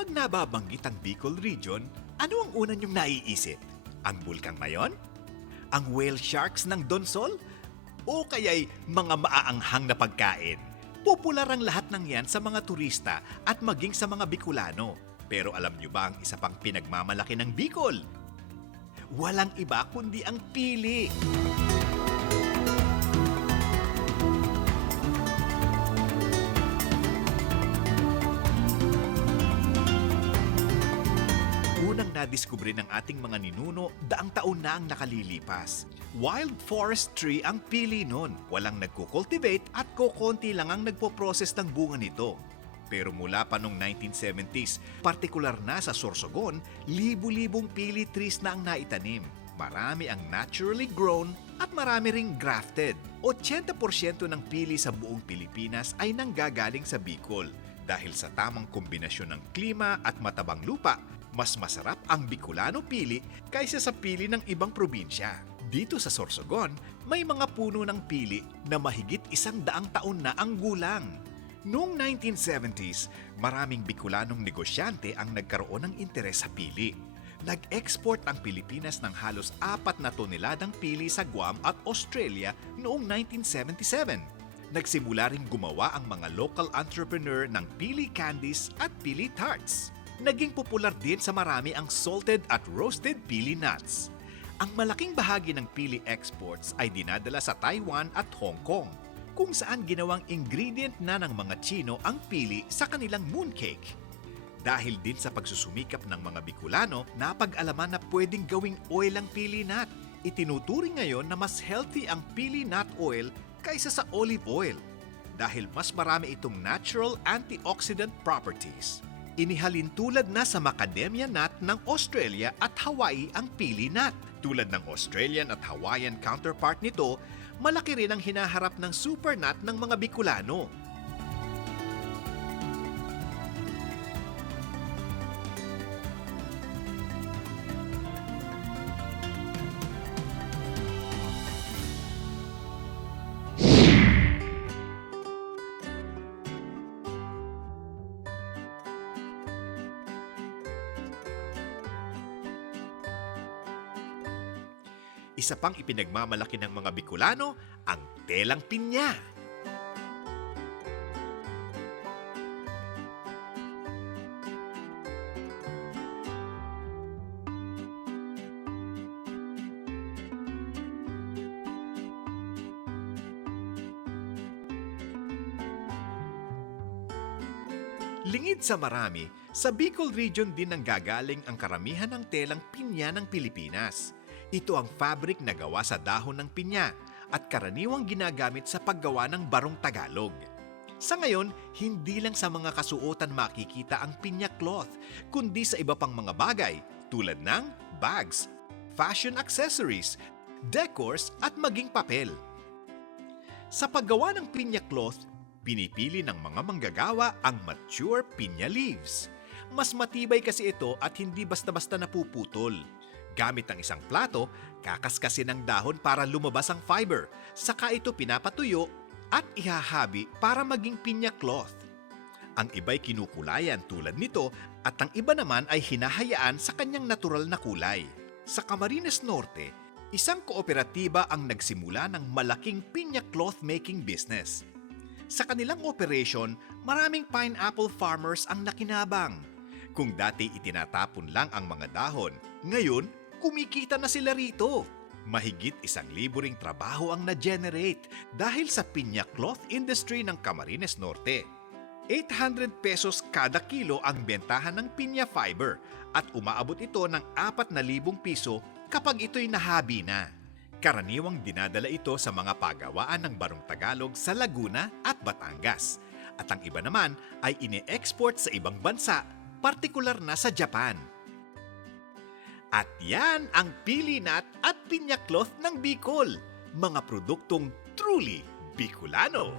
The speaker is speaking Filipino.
Kapag nababanggit ang Bicol Region, ano ang una niyong naiisip? Ang bulkang Mayon? Ang whale sharks ng Donsol? O kaya'y mga maaanghang na pagkain? Popular ang lahat ng yan sa mga turista at maging sa mga Bicolano. Pero alam niyo ba ang isa pang pinagmamalaki ng Bicol? Walang iba kundi ang pili. Unang nadiskubre ng ating mga ninuno daang taon na ang nakalilipas. Wild forest tree ang pili nun. Walang nagko-cultivate at kokonti lang ang nagpo-process ng bunga nito. Pero mula pa noong 1970s, partikular na sa Sorsogon, libu-libong pili trees na ang naitanim. Marami ang naturally grown at marami ring grafted. 80% ng pili sa buong Pilipinas ay nanggagaling sa Bicol. Dahil sa tamang kombinasyon ng klima at matabang lupa, mas masarap ang Bicolano pili kaysa sa pili ng ibang probinsya. Dito sa Sorsogon, may mga puno ng pili na mahigit 100 taon na ang gulang. Noong 1970s, maraming Bicolanong negosyante ang nagkaroon ng interes sa pili. Nag-export ang Pilipinas ng halos 4 na toneladang pili sa Guam at Australia noong 1977. Nagsimula ring gumawa ang mga local entrepreneur ng pili candies at pili tarts. Naging popular din sa marami ang salted at roasted pili nuts. Ang malaking bahagi ng pili exports ay dinadala sa Taiwan at Hong Kong, kung saan ginawang ingredient na ng mga Tsino ang pili sa kanilang mooncake. Dahil din sa pagsusumikap ng mga Bicolano, napag-alaman na pwedeng gawing oil ang pili nut. Itinuturing ngayon na mas healthy ang pili nut oil kaysa sa olive oil dahil mas marami itong natural antioxidant properties. Inihalin tulad na sa macadamia nut ng Australia at Hawaii ang pili nut. Tulad ng Australian at Hawaiian counterpart nito, malaki rin ang hinaharap ng super nut ng mga Bicolano. Isa pang ipinagmamalaki ng mga Bicolano, ang telang pinya. Lingid sa marami, sa Bicol Region din nanggagaling ang karamihan ng telang pinya ng Pilipinas. Ito ang fabric na gawa sa dahon ng pinya at karaniwang ginagamit sa paggawa ng barong Tagalog. Sa ngayon, hindi lang sa mga kasuotan makikita ang pinya cloth, kundi sa iba pang mga bagay tulad ng bags, fashion accessories, decors at maging papel. Sa paggawa ng pinya cloth, pinipili ng mga manggagawa ang mature pinya leaves. Mas matibay kasi ito at hindi basta-basta napuputol. Gamit ang isang plato, kakaskasin ng dahon para lumabas ang fiber. Saka ito pinapatuyo at ihahabi para maging pinya cloth. Ang iba'y kinukulayan tulad nito at ang iba naman ay hinahayaan sa kanyang natural na kulay. Sa Camarines Norte, isang kooperatiba ang nagsimula ng malaking pinya cloth making business. Sa kanilang operation, maraming pineapple farmers ang nakinabang. Kung dati itinatapon lang ang mga dahon, ngayon, kumikita na sila rito. Mahigit 1,000 ring trabaho ang na-generate dahil sa pinya cloth industry ng Camarines Norte. 800 pesos kada kilo ang bentahan ng pinya fiber at umaabot ito ng 4,000 piso kapag ito'y nahabi na. Karaniwang dinadala ito sa mga pagawaan ng barong Tagalog sa Laguna at Batangas. At ang iba naman ay ine-export sa ibang bansa, partikular na sa Japan. At yan ang pili nut at pinya cloth ng Bicol, mga produktong truly Bicolano.